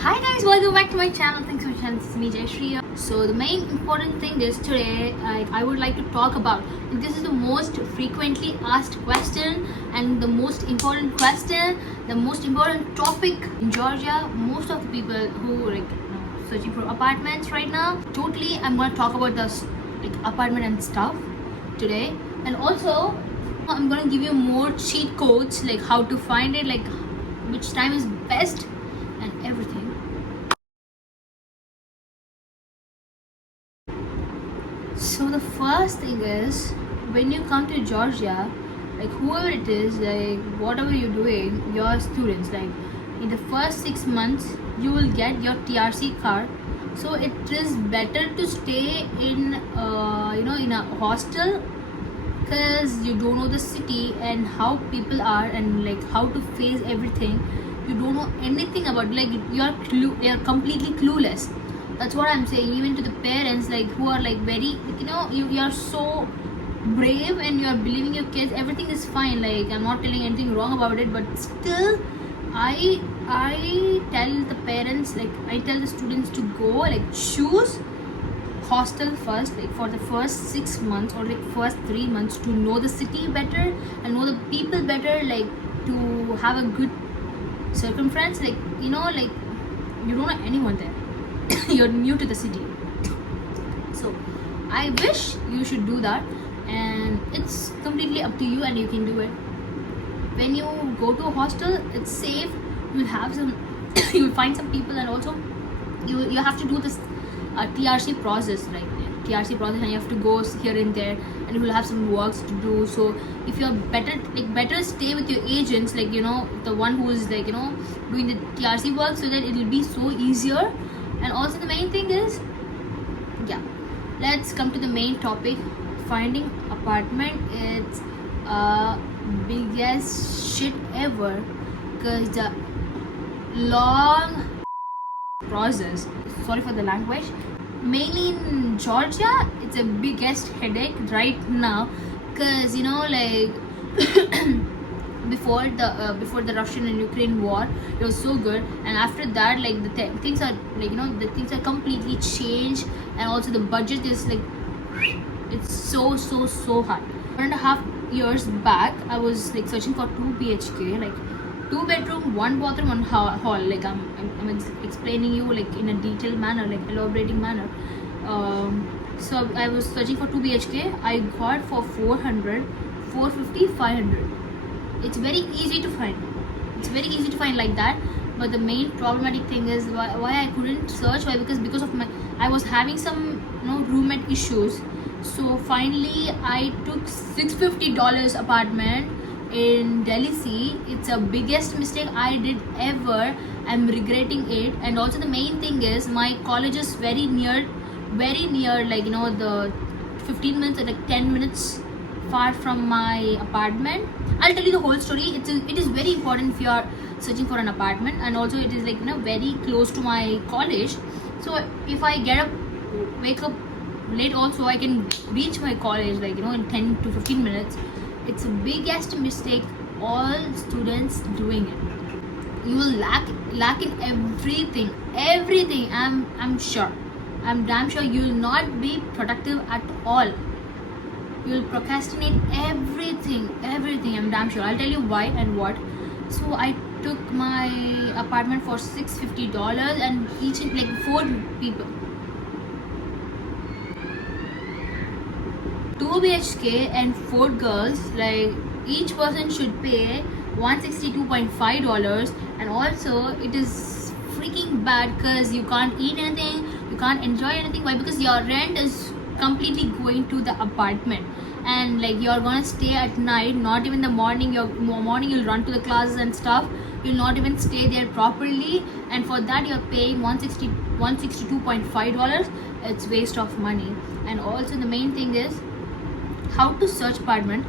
Hi guys, welcome back to my channel. Thanks for channel. This is me, Jayashree. So the main important thing is today I would like to talk about. This is the most frequently asked question and the most important question, the most important topic in Georgia. Most of the people who searching for apartments right now. Totally, I'm gonna talk about this apartment and stuff today, and also I'm gonna give you more cheat codes like how to find it, like which time is best and everything. So the first thing is, when you come to Georgia, like whoever it is, like whatever you're doing, your students, like in the first 6 months you will get your TRC card. So it is better to stay in in a hostel, because you don't know the city and how people are and like how to face everything. You don't know anything about, like you're completely clueless. That's what I'm saying. Even to the parents, like who are like very, you are so brave and you are believing your kids everything is fine. Like I'm not telling anything wrong about it, but still I tell the parents, like I tell the students to go, like choose hostel first, like for the first 6 months or like first 3 months, to know the city better and know the people better, like to have a good circumference, like you don't know anyone there. You're new to the city, so I wish you should do that, and it's completely up to you and you can do it. When you go to a hostel, it's safe. You'll have some you'll find some people, and also you have to do this TRC process, like TRC process, and you have to go here and there, and you will have some works to do. So if you're better stay with your agents, like the one who is doing the TRC work, so that it will be so easier. And also the main thing is, let's come to the main topic. Finding apartment, it's biggest shit ever, because the long process, sorry for the language, mainly in Georgia, it's a biggest headache right now, because before the Russian and Ukraine war, it was so good, and after that, like things are the things are completely changed, and also the budget is like it's so high. 1.5 years back, I was like searching for 2 BHK, like 2 bedroom, 1 bathroom, 1 hall. Like I'm explaining you like in a detailed manner, like elaborating manner. So I was searching for 2 BHK. I got for 400, 450, 500. It's very easy to find. It's very easy to find like that. But the main problematic thing is why I couldn't search. Why? Because of I was having some roommate issues. So finally I took $650 apartment in Delhi Sea. It's a biggest mistake I did ever. I'm regretting it. And also the main thing is, my college is very near, like the 15 minutes or like 10 minutes far from my apartment. I'll tell you the whole story. It is very important if you are searching for an apartment, and also it is like very close to my college. So if I wake up late, also I can reach my college like in 10 to 15 minutes. It's a biggest mistake all students doing it. You will lack in everything. I'm sure, I'm damn sure you will not be productive at all. You will procrastinate everything. I'm damn sure. I'll tell you why and what. So I took my apartment for $650, and each like 4 people, 2 BHK and 4 girls, like each person should pay $162.5. And also it is freaking bad, because you can't eat anything, you can't enjoy anything. Why? Because your rent is completely going to the apartment, and like you're gonna stay at night, not even the morning. Morning you'll run to the classes and stuff, you'll not even stay there properly, and for that you're paying $162.5. It's waste of money. And also the main thing is how to search apartment.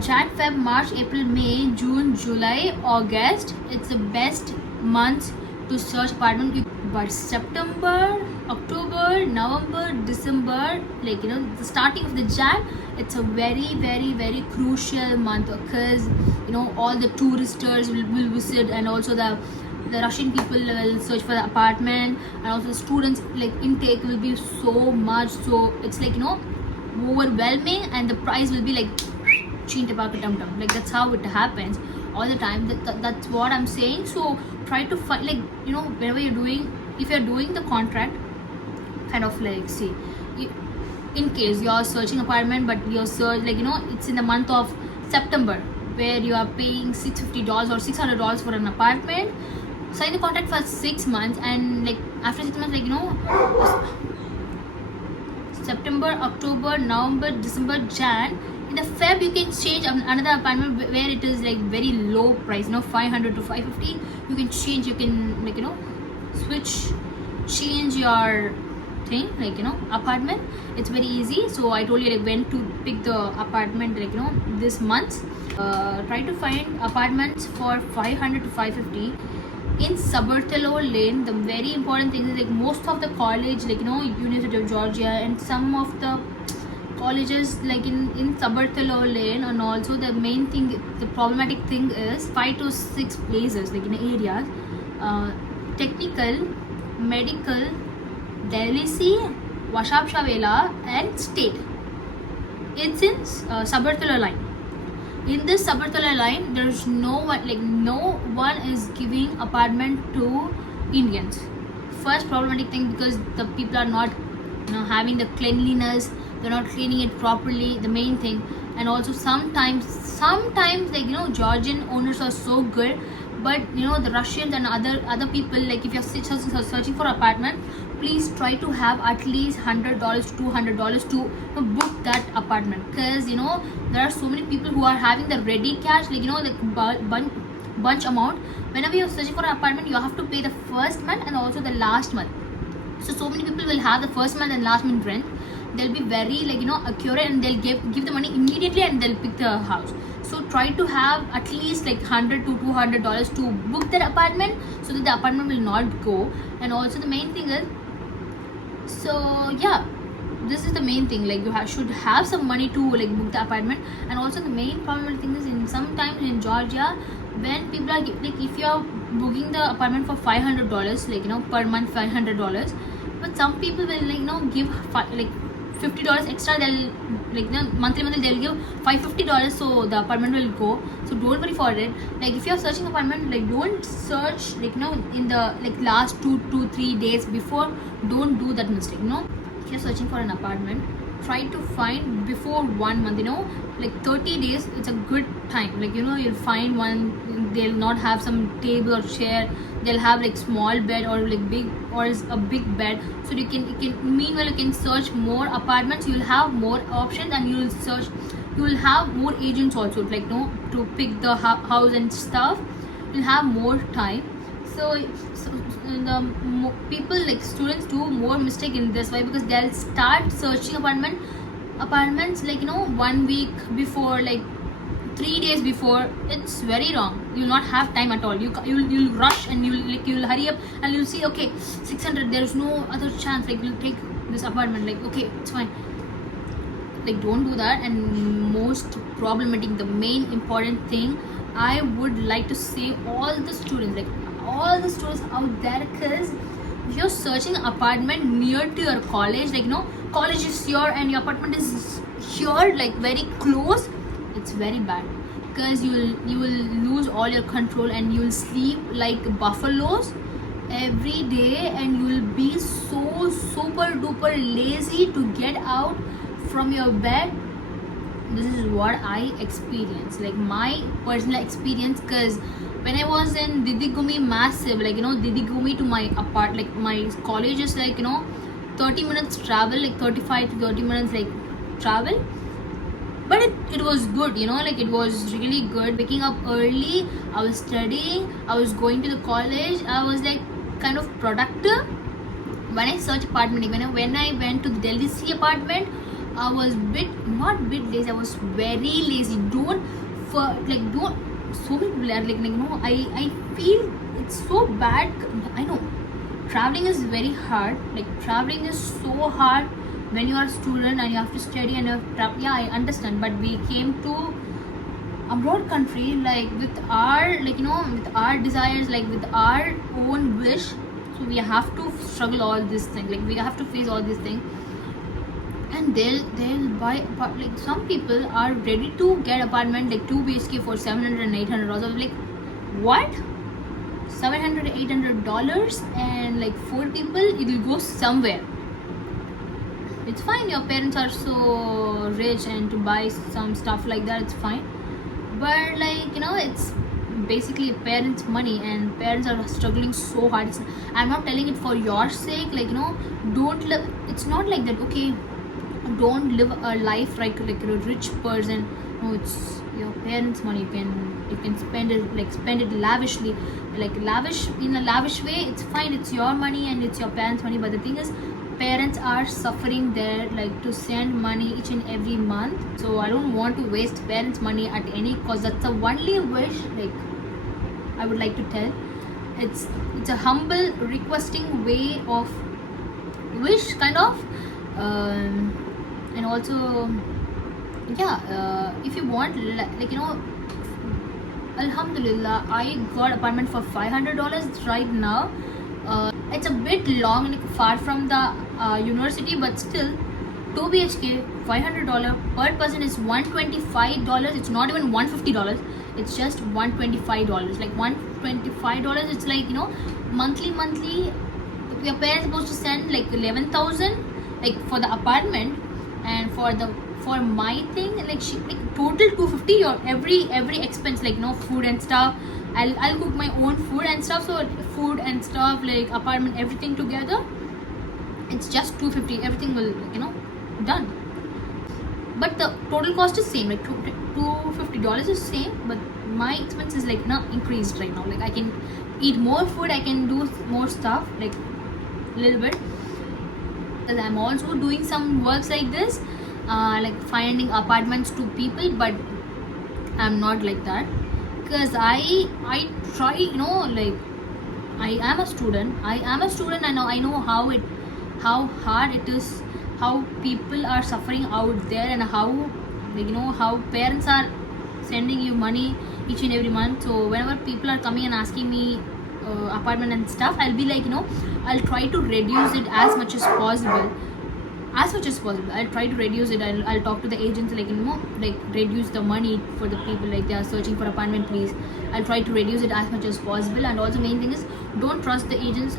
Jan, Feb, March, April, May, June, July, August, it's the best months to search apartment. But September, October, November, December, like the starting of the Jan, it's a very crucial month, because all the touristers will visit, and also the the Russian people will search for the apartment, and also the students like intake will be so much, so it's like overwhelming, and the price will be like like that's how it happens all the time. That's what I'm saying. So try to find, like whenever you're doing, if you're doing the contract, kind of like see, in case you're searching apartment, but you're search like it's in the month of September, where you are paying $650 or $600 for an apartment. Sign the contract for 6 months, and like after 6 months, like September, October, November, December, Jan, in the Feb you can change another apartment where it is like very low price, 500 to 550. You can change, you can like switch, change your thing, like apartment. It's very easy. So I told you like when to pick the apartment, like this month. Try to find apartments for 500 to 550 in Suburtalo Lane. The very important thing is like most of the college, like University of Georgia and some of the colleges like in Suburtalo Lane, and also the main thing, the problematic thing is 5 to 6 places like in areas, technical, medical, Delisi, Washabshavela and State. It's in Suburtalo Line. In this Suburtala line, there's no one is giving apartment to Indians. First problematic thing, because the people are not having the cleanliness, they're not cleaning it properly, the main thing. And also sometimes like Georgian owners are so good, but the Russians and other people, like if you're searching for apartment, please try to have at least $100 to $200 to book that apartment, because there are so many people who are having the ready cash, like the bunch amount. Whenever you're searching for an apartment, you have to pay the first month and also the last month. So many people will have the first month and last month rent. They'll be very like accurate, and they'll give the money immediately, and they'll pick the house. So try to have at least like $100 to $200 to book that apartment, so that the apartment will not go. And also the main thing is, so yeah, this is the main thing, like you should have some money to like book the apartment. And also the main problem thing is, in sometimes in Georgia, when people are like, if you are booking the apartment for $500, like per month $500, but some people will like give like $50 extra. They'll like monthly they'll give $550, so the apartment will go. So don't worry for it. Like if you're searching apartment, like don't search like in the like last 2 to 3 days before. Don't do that mistake. If you're searching for an apartment, try to find before 1 month. Like 30 days, it's a good time. Like you'll find one, they'll not have some table or chair, they'll have like small bed or like big, or is a big bed. So you can meanwhile you can search more apartments. You'll have more options, and you will have more agents also, like to pick the house and stuff. You'll have more time. So the people, like students, do more mistake in this way, because they'll start searching apartments like 1 week before, like 3 days before. It's very wrong. You'll not have time at all. You'll rush, and you'll hurry up, and you'll see, okay, 600, there's no other chance, like you'll take this apartment, like okay, it's fine. Like don't do that. And most problematic, the main important thing I would like to say, all the students out there, because if you're searching apartment near to your college, like college is here and your apartment is here, like very close, it's very bad, because you will lose all your control, and you will sleep like buffaloes every day, and you will be so super duper lazy to get out from your bed. This is what I experienced, like my personal experience, because when I was in Didigumi massive, like Didigumi to my like my college is like 30 minutes travel, like 35 to 30 minutes like travel. But it was good, like it was really good. Waking up early, I was studying, I was going to the college, I was like kind of productive. When I searched apartment, when I went to the Delhi C apartment, I was not bit lazy, I was very lazy. Don't so many people are like I feel it's so bad. I know traveling is very hard, like traveling is so hard when you are a student and you have to study and you have yeah, I understand. But we came to abroad country, like with our, like with our desires, like with our own wish, so we have to struggle all this thing, like we have to face all these things. And they'll buy, like some people are ready to get apartment like 2 BHK for 700 and 800 dollars. Like what, 700 $800, and like 4 people it will go somewhere. It's fine, your parents are so rich and to buy some stuff like that, it's fine. But like it's basically parents' money, and parents are struggling so hard. I'm not telling it for your sake, like don't live, it's not like that, okay, don't live a life like a rich person. No, it's your parents' money. You can spend it, like spend it lavishly, like lavish in a lavish way. It's fine, it's your money and it's your parents' money. But the thing is, parents are suffering there, like to send money each and every month. So I don't want to waste parents' money at any cost. That's the only wish, like I would like to tell. It's a humble requesting way of wish, kind of. And also, yeah, if you want, like Alhamdulillah, I got apartment for $500 right now. It's a bit long and far from the university, but still 2 BHK, $500 per person is $125. It's not even $150. It's just $125. Like $125, it's like monthly your parents supposed to send like 11,000 like for the apartment, and for my thing, like she, like total 250 or every expense, like food and stuff. I'll cook my own food and stuff, so food and stuff, like apartment, everything together, it's just 250. Everything will, like, done. But the total cost is same, like $250 is same, but my expense is like increased right now. Like I can eat more food, I can do more stuff, like a little bit. Because I'm also doing some works like this, like finding apartments to people, but I'm not like that, because I try, like I am a student, and I know how hard it is, how people are suffering out there, and how, like how parents are sending you money each and every month. So whenever people are coming and asking me apartment and stuff, I'll be like, I'll try to reduce it as much as possible. I'll try to reduce it. I'll talk to the agents, like like reduce the money for the people, like they are searching for apartment, please. I'll try to reduce it as much as possible. And also main thing is, don't trust the agents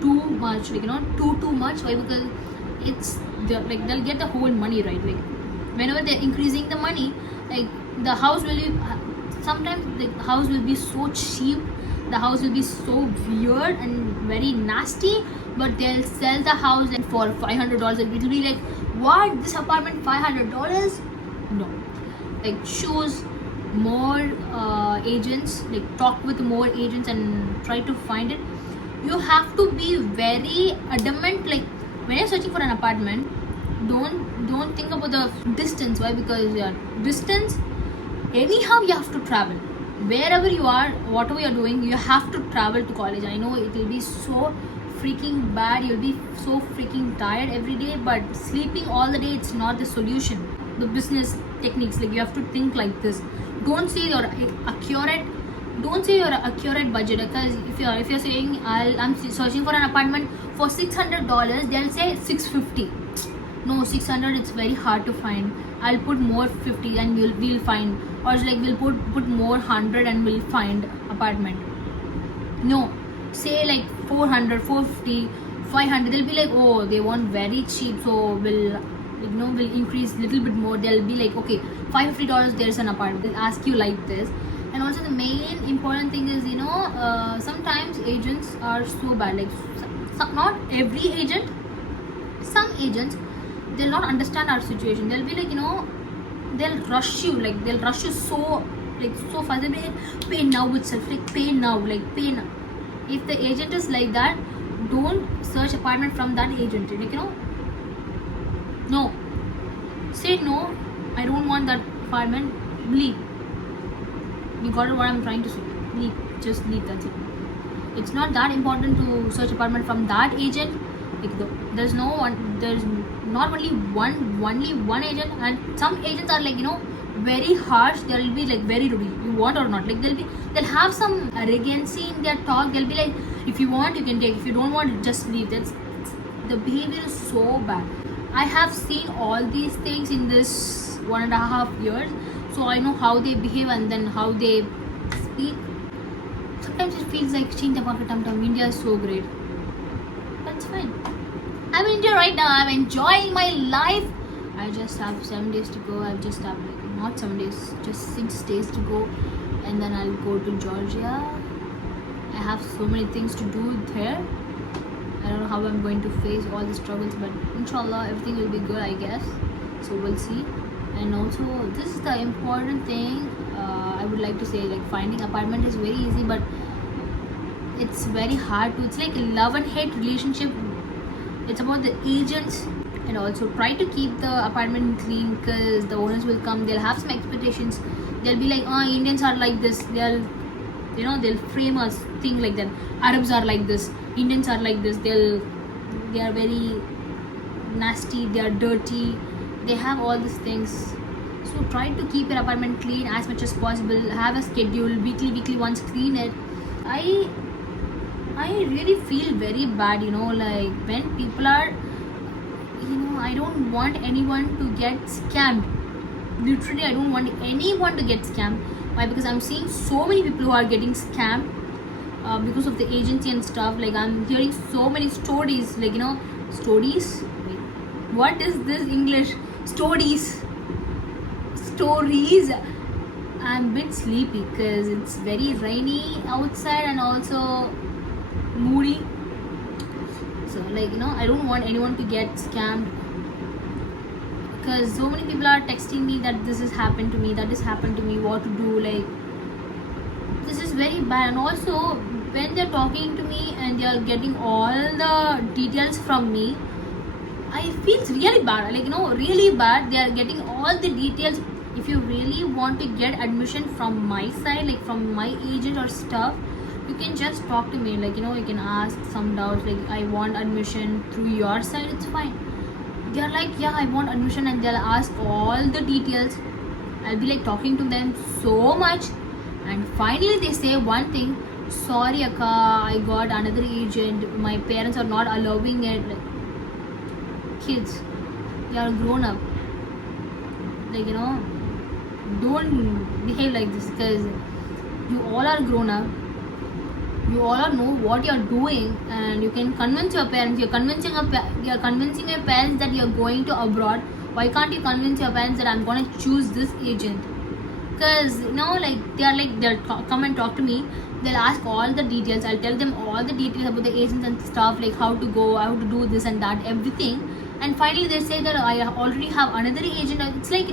too much, like too much. Why? Because it's like they'll get the whole money, right? Like whenever they're increasing the money, like the house will be, sometimes the house will be so cheap, the house will be so weird and very nasty, but they'll sell the house and for $500. It will be like, what, this apartment $500? No, like choose more agents, like talk with more agents and try to find it. You have to be very adamant, like when you're searching for an apartment, don't think about the distance. Why? Because distance, anyhow you have to travel. Wherever you are, whatever you're doing, you have to travel to college. I know it will be so freaking bad, you'll be so freaking tired every day, but sleeping all the day, it's not the solution. The business techniques, like you have to think like this. Don't say you're accurate budget, because if you're saying I'm searching for an apartment for $600, they'll say $650. No, 600, it's very hard to find. I'll put more 50 and we'll find, or like we'll put more 100 and we'll find apartment. No, say like 400, 450, 500, they'll be like, oh, they want very cheap, so we'll increase little bit more. They'll be like, okay, $550, there's an apartment. They'll ask you like this. And also the main important thing is, sometimes agents are so bad, like not every agent, some agents, they'll not understand our situation. They'll be like, they'll rush you, like they'll rush you so fast. They'll be like, pay now itself, like pay now. If the agent is like that, don't search apartment from that agent. Like no, say no, I don't want that apartment, leave. You got what I'm trying to say. Leave, just leave, that's it. It's not that important to search apartment from that agent. Like there's not only one agent, and some agents are like very harsh. They'll be like very rude, you want or not. Like they'll have some arrogancy in their talk. They'll be like, if you want you can take, if you don't want just leave. The behavior is so bad. I have seen all these things in this 1.5 years, so I know how they behave and then how they speak. Sometimes it feels like India is so great. That's fine. I'm in India right now. I'm enjoying my life. I just have 7 days to go. I've just have like not 7 days, just 6 days to go, and then I'll go to Georgia. I have so many things to do there. I don't know how I'm going to face all the struggles, but inshallah everything will be good, I guess. So we'll see. And also this is the important thing. I would like to say, like, finding apartment is very easy, but it's very hard to. It's like a love and hate relationship. It's about the agents. And also try to keep the apartment clean, because the owners will come, they'll have some expectations. They'll be like, oh, Indians are like this. They'll frame us thing like that. Arabs are like this, Indians are like this. They are very nasty, they are dirty, they have all these things. So try to keep your apartment clean as much as possible. Have a schedule, weekly once clean it. I really feel very bad, like when people are, I don't want anyone to get scammed. Literally, I don't want anyone to get scammed. Why? Because I'm seeing so many people who are getting scammed because of the agency and stuff. Like, I'm hearing so many stories, like, stories. Wait, what is this English? Stories. I'm a bit sleepy because it's very rainy outside and also moody. So, like, I don't want anyone to get scammed, because so many people are texting me that this has happened to me, that has happened to me, what to do. Like, this is very bad. And also when they're talking to me and they are getting all the details from me, I feel really bad, like, really bad. They are getting all the details. If you really want to get admission from my side, like from my agent or stuff, you can just talk to me. Like, you can ask some doubts, like, I want admission through your side, it's fine. They're like, yeah, I want admission, and they'll ask all the details. I'll be like talking to them so much, and finally they say one thing, sorry Akka, I got another agent, my parents are not allowing it. Like, kids, they are grown up. Like, don't behave like this, because you all are grown up. You all know what you are doing, and you can convince your parents. You're convincing your parents that you're going to abroad. Why can't you convince your parents that I'm going to choose this agent? Because they'll come and talk to me. They'll ask all the details. I'll tell them all the details about the agents and stuff, like how to go, how to do this and that, everything. And finally they say that I already have another agent. It's like,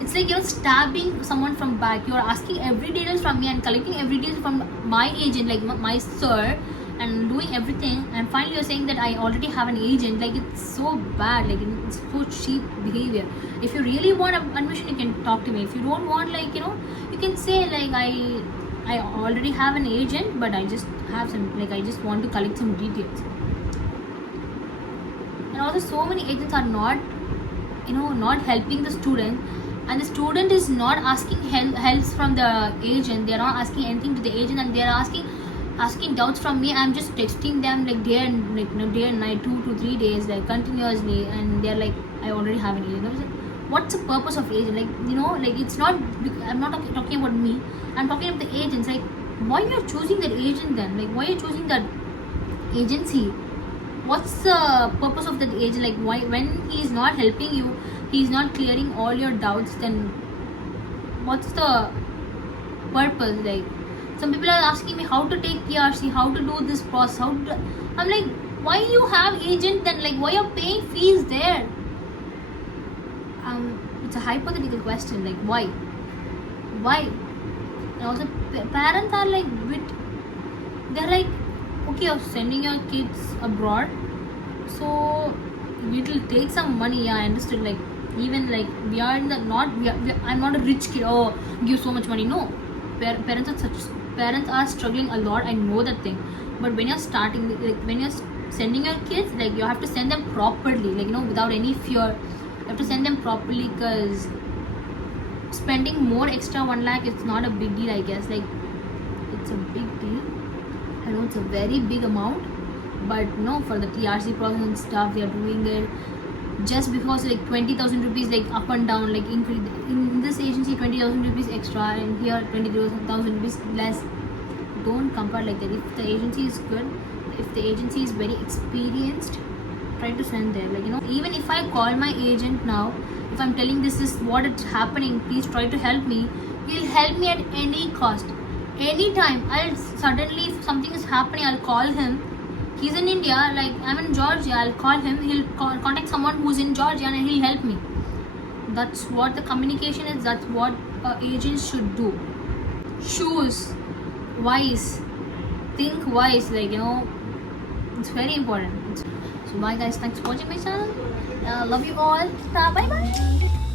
it's like you're stabbing someone from back. You're asking every details from me and collecting every detail from my agent, like my sir, and doing everything. And finally you're saying that I already have an agent. Like, it's so bad. Like, it's so cheap behavior. If you really want admission, you can talk to me. If you don't want, like, you can say, like, I already have an agent, but I just have some, like, I just want to collect some details. And also so many agents are not helping the student, and the student is not asking helps from the agent. They are not asking anything to the agent, and they are asking doubts from me. I'm just texting them like day and night, 2 to 3 days, like continuously, and they're like, I already have an agent. What's the purpose of agent? Like, like, it's not, I'm not talking about me, I'm talking about the agents. Like, why you're choosing that agent then? Like, why you're choosing that agency? What's the purpose of that agent? Like, why, when he's not helping you, he's not clearing all your doubts, then what's the purpose? Like, some people are asking me how to take PRC, how to do this process, I'm like, why you have agent then? Like, why you're paying fees there? It's a hypothetical question. Like, why? And also parents are like they're like, okay, you're sending your kids abroad, so it will take some money. Yeah, I understood. Like, even like we are in the I'm not a rich kid, oh, give so much money. No, parents are struggling a lot, I know that thing. But when you're starting, like, when you're sending your kids, like, you have to send them properly, like, without any fear. You have to send them properly, because spending more extra 1 lakh, it's not a big deal, I guess. Like, it's a big deal. I know it's a very big amount, but no, for the TRC process and stuff, we are doing it just because like 20,000 rupees, like up and down, like increase in this agency 20,000 rupees extra, and here 20,000 rupees less. Don't compare like that. If the agency is good, if the agency is very experienced, try to send there. Like, you know, even if I call my agent now, if I'm telling this is what is happening, please try to help me, he'll help me at any cost, anytime. I'll suddenly, if something is happening, I'll call him. He's in India, like I'm in Georgia, I'll call him, he'll contact someone who's in Georgia and he'll help me. That's what the communication is. That's what agents should do. Choose wise, think wise, like, you know, it's very important. So bye guys, thanks for watching my channel. Love you all. Bye bye.